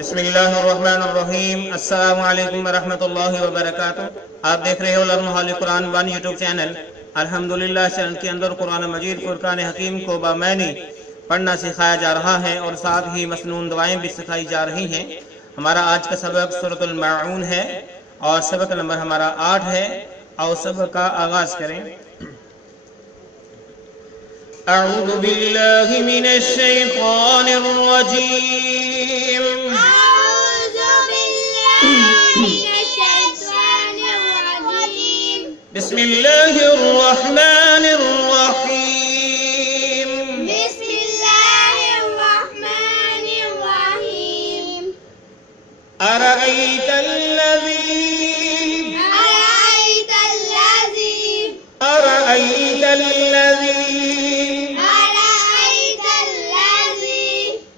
बिस्मिल्लाहिर्रहमानिर्रहीम। अस्सलामु अलैकुम वरहमतुल्लाहि वबरकातुह। आप देख रहे हो लर्न हाल कुरान वन यूट्यूब चैनल। अल्हम्दुलिल्लाह चैनल के अंदर कुरान मजीद फुरकान हकीम को बामैनी पढ़ना सिखाया जा रहा है और साथ ही मसनून दुआएं भी सिखाई जा रही हैं। हमारा आज का सबक सूरतुल माऊन है और सबक नंबर हमारा 8 है। और सबक का आगाज करें। अऊज़ु बिल्लाहि मिनश शैतानिर रजीम। बिस्मिल्लाहिर रहमानिर रहीम। बिस्मिल्लाहिर रहमानिर रहीम। अरअयतल लज़ी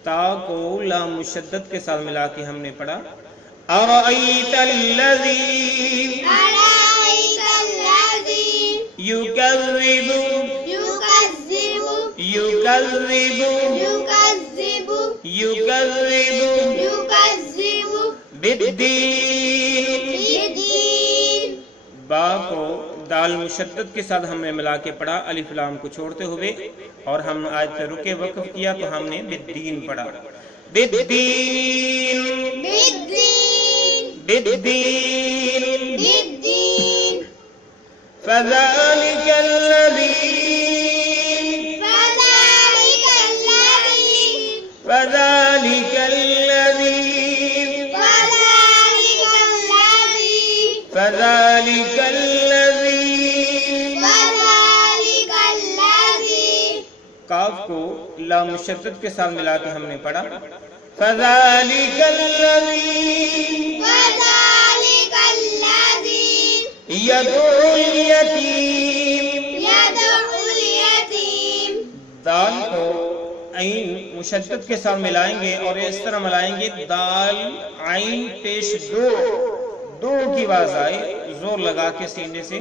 ता को लाम मुशद्दद के साथ मिला के हमने पढ़ा। अरअयतल लज़ी युकज़्ज़िबु बिद्दीन। बा को दाल मुशद्दद के साथ हमने मिला के पढ़ा अलिफ लाम को छोड़ते हुए, और हम आज से रुके वक्फ किया तो हमने बिद्दीन पढ़ा। बिद्दीन बिद्दीन फ़ज़ालिकल लज़ी काफ को लाम मुशद्दद के साथ मिला के हमने पढ़ा। फ़ज़ालिकल लज़ी यदउल यतीम। दाल को आइन मुशद्दद के साथ मिलाएंगे और इस तरह मिलाएंगे दाल आइन पेश दो की आवाज आए, जोर लगा के सीने से।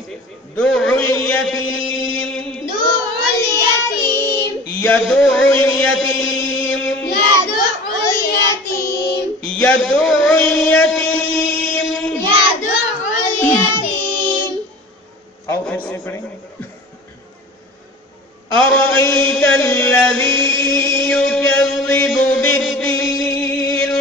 दुउल यतीम यदउल यतीम यदउल यतीम। आओ फिर से पढ़ेंगे। अरअयतल लज़ी युकज़्ज़िबु बिद्दीन।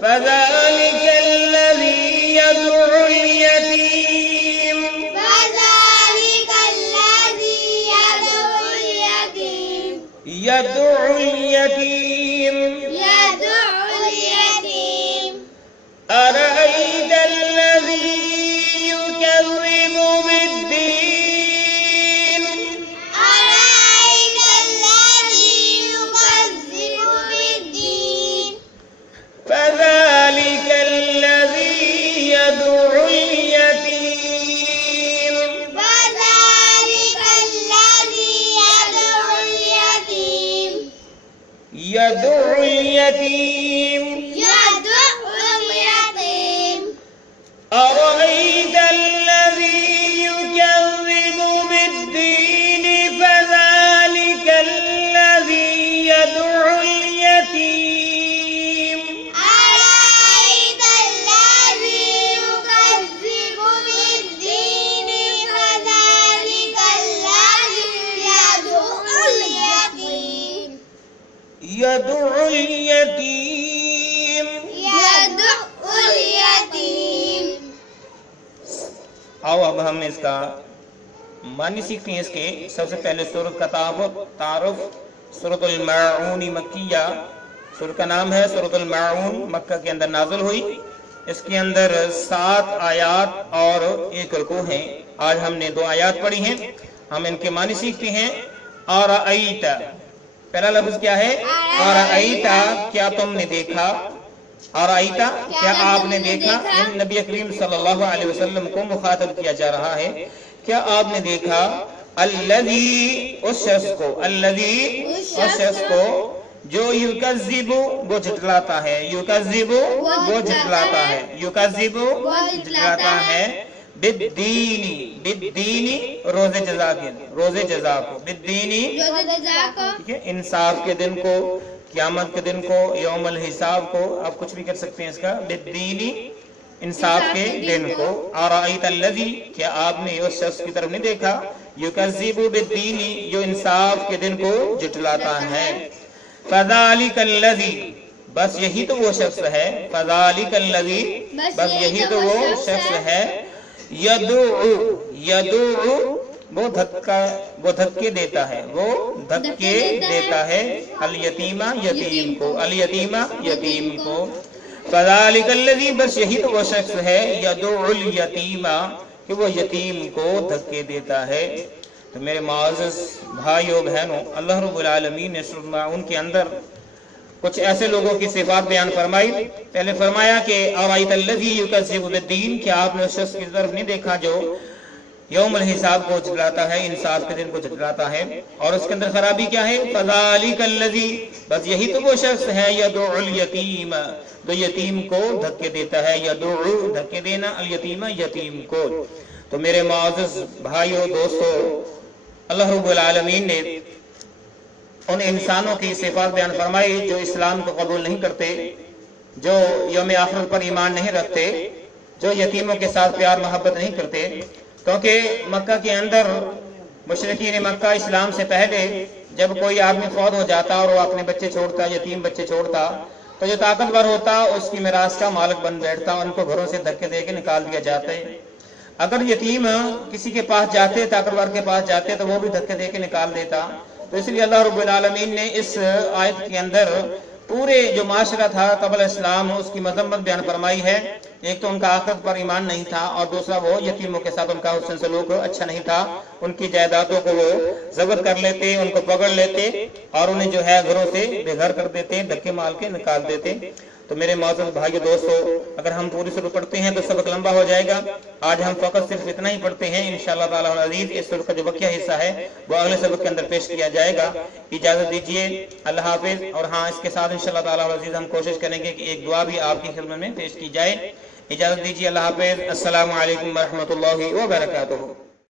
फ़ज़ालिकल लज़ी यदउल यतीम। यदउल यतीम। अरअयतल लज़ी युकज़्ज़िबु बिद्दीन। फ़ज़ालिकल लज़ी यदउल यतीम। यदउल यतीम। अरअयतल लज़ी युकज़्ज़िबु बिद्दीन। फ़ज़ालिकल लज़ी यदउल यतीम। यदउल यतीम। आओ अब हम इसका मानी सीखते हैं। इसके सबसे पहले सूरत का तारुफ। सूरतुल माऊन मक्किया, सूरत का नाम है सूरतुल माऊन, मक्का के अंदर नाज़िल हुई। इसके अंदर 7 आयात और 1 रुकू हैं। आज हमने 2 आयात पढ़ी हैं, हम इनके मानी सीखते हैं। अरअयता, पहला लफ्ज क्या है? अरअयता, क्या तुमने देखा। अरअयता, क्या आपने देखा। नबी करीम सल्लल्लाहु अलैहि वसल्लम को मुखातब किया जा रहा है। क्या आपने देखा अल्लज़ी, उस शख्स को, अल्लज़ी उस शख्स को जो युकज़्ज़िबु वो झुठलाता है, युकज़्ज़िबु वो झुठलाता है, युकज़्ज़िबु झुठलाता है बिद्दीनी, बिद्दीनी रोजे जजा के, रोजे जजा को, बिद्दीनी ठीक है, इंसाफ के दिन को, क़यामत के दिन को, यौमुल हिसाब को, आप कुछ भी कर सकते हैं इसका, बिद्दीनी इंसाफ के दिन को। अराइतल्लज़ी, क्या आपने उस शख्स की तरफ नहीं देखा, युकज़्ज़िबु बिद्दीनी, जो इंसाफ के दिन को जुटलाता है। फ़ज़ालिकल्लज़ी, बस यही तो वो शख्स है, फ़ज़ालिकल्लज़ी, बस यही तो वो शख्स है, यदुउ, यदुउ वो धक्के देता है, वो धक्के देता है, अल यतीमा यतीम को, अल यतीमा यतीम को। फ़ज़ालिकल्लज़ी, बस यही तो वो शख्स है, यदुउल यतीमा, कि वो यतीम को धक्के देता है। तो मेरे मुअज़्ज़ज़ भाइयों बहनों, अल्लाह रब्बुल आलमीन ने सूरह माऊन के अंदर कुछ ऐसे लोगों की सिफात बयान फरमाई। पहले फरमाया कि अराइतल्लज़ी युकज़्ज़िबु बिद्दीन, क्या आपने उस शख्स की तरफ नहीं देखा जो यौमुल हिसाब को झुठलाता है, इंसाफ के दिन को झुठलाता है। और उसके अंदर खराबी क्या है, फ़ज़ालिकल्लज़ी, बस यही तो वो शख्स है, यदुउल यतीम, जो यतीम को धक्के देता है, यदुउ धक्के देना, अल यतीमा यतीम को। तो मेरे मुअज़्ज़ज़ भाइयों दोस्तों, अल्लाह रब्बुल आलमीन ने उन इंसानों की सिफात बयान फरमाई जो इस्लाम को कबूल नहीं करते, जो यौम आखिरत पर ईमान नहीं रखते, जो यतीमों के साथ प्यार मोहब्बत नहीं करते। क्योंकि मक्का के अंदर मुशरिकीन मक्का इस्लाम से पहले जब कोई आदमी फौत हो जाता और वो अपने बच्चे छोड़ता, यतीम बच्चे छोड़ता, तो जो ताकतवर होता उसकी मिरास का मालिक बन बैठता, उनको घरों से धक्के दे के निकाल दिया जाता है। अगर यतीम किसी के पास जाते, ताकतवर के पास जाते, तो वो भी धक्के दे के निकाल देता। तो इसलिए अल्लाह रब्बुल आलमीन ने इस आयत के अंदर पूरे जो माशरा था कबल इस्लाम, उसकी मजम्मत बयान फरमाई है। एक तो उनका आखिरत पर ईमान नहीं था, और दूसरा वो यतीमों के साथ उनका हुस्न सलूक अच्छा नहीं था। उनकी जायदादों को वो जब्त कर लेते, उनको पकड़ लेते और उन्हें जो है घरों से बेघर कर देते, धक्के मार के निकाल देते। तो मेरे मुअज़्ज़ज़ भाइयों दोस्तों, अगर हम पूरी सूरत पढ़ते हैं तो सबक लंबा हो जाएगा। आज हम फकत सिर्फ इतना ही पढ़ते हैं। इंशाअल्लाह ताला अज़ीज़ इस सूरत का जो बकिया हिस्सा है वो अगले सबक के अंदर पेश किया जाएगा। इजाजत दीजिए, अल्लाह हाफिज। और हाँ, इसके साथ इंशाअल्लाह ताला अज़ीज़ हम कोशिश करेंगे कि एक दुआ भी आपकी खिदमत में पेश की जाए। इजाजत दीजिए, अल्लाह हाफिज। अस्सलामु अलैकुम व रहमतुल्लाहि व बरकातुहू।